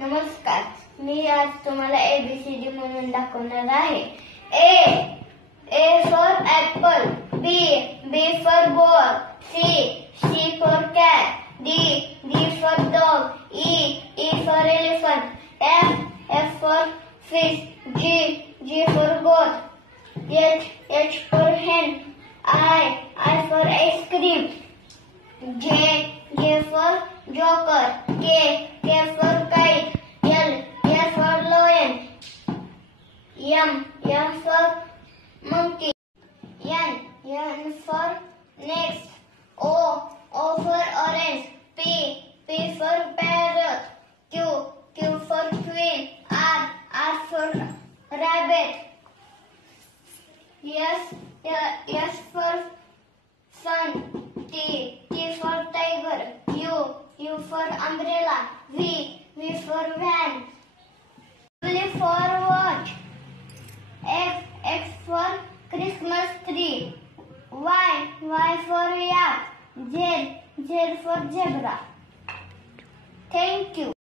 नमस्कार, मी आज तुम्हाला ABCD म्हणून दाखवणार आहे. A for apple, B for ball, C for cat, D for dog, E for elephant, F for fish, G for goat, H for hen, I for ice cream, J for joker, K for kite, L for lion, M for monkey, N for next, O for orange, P for parrot, Q for queen, R for rabbit, S for sun, T for tiger, U for umbrella, V for van, W for watch, X for Christmas tree, Y for yak, Z for zebra. Thank you.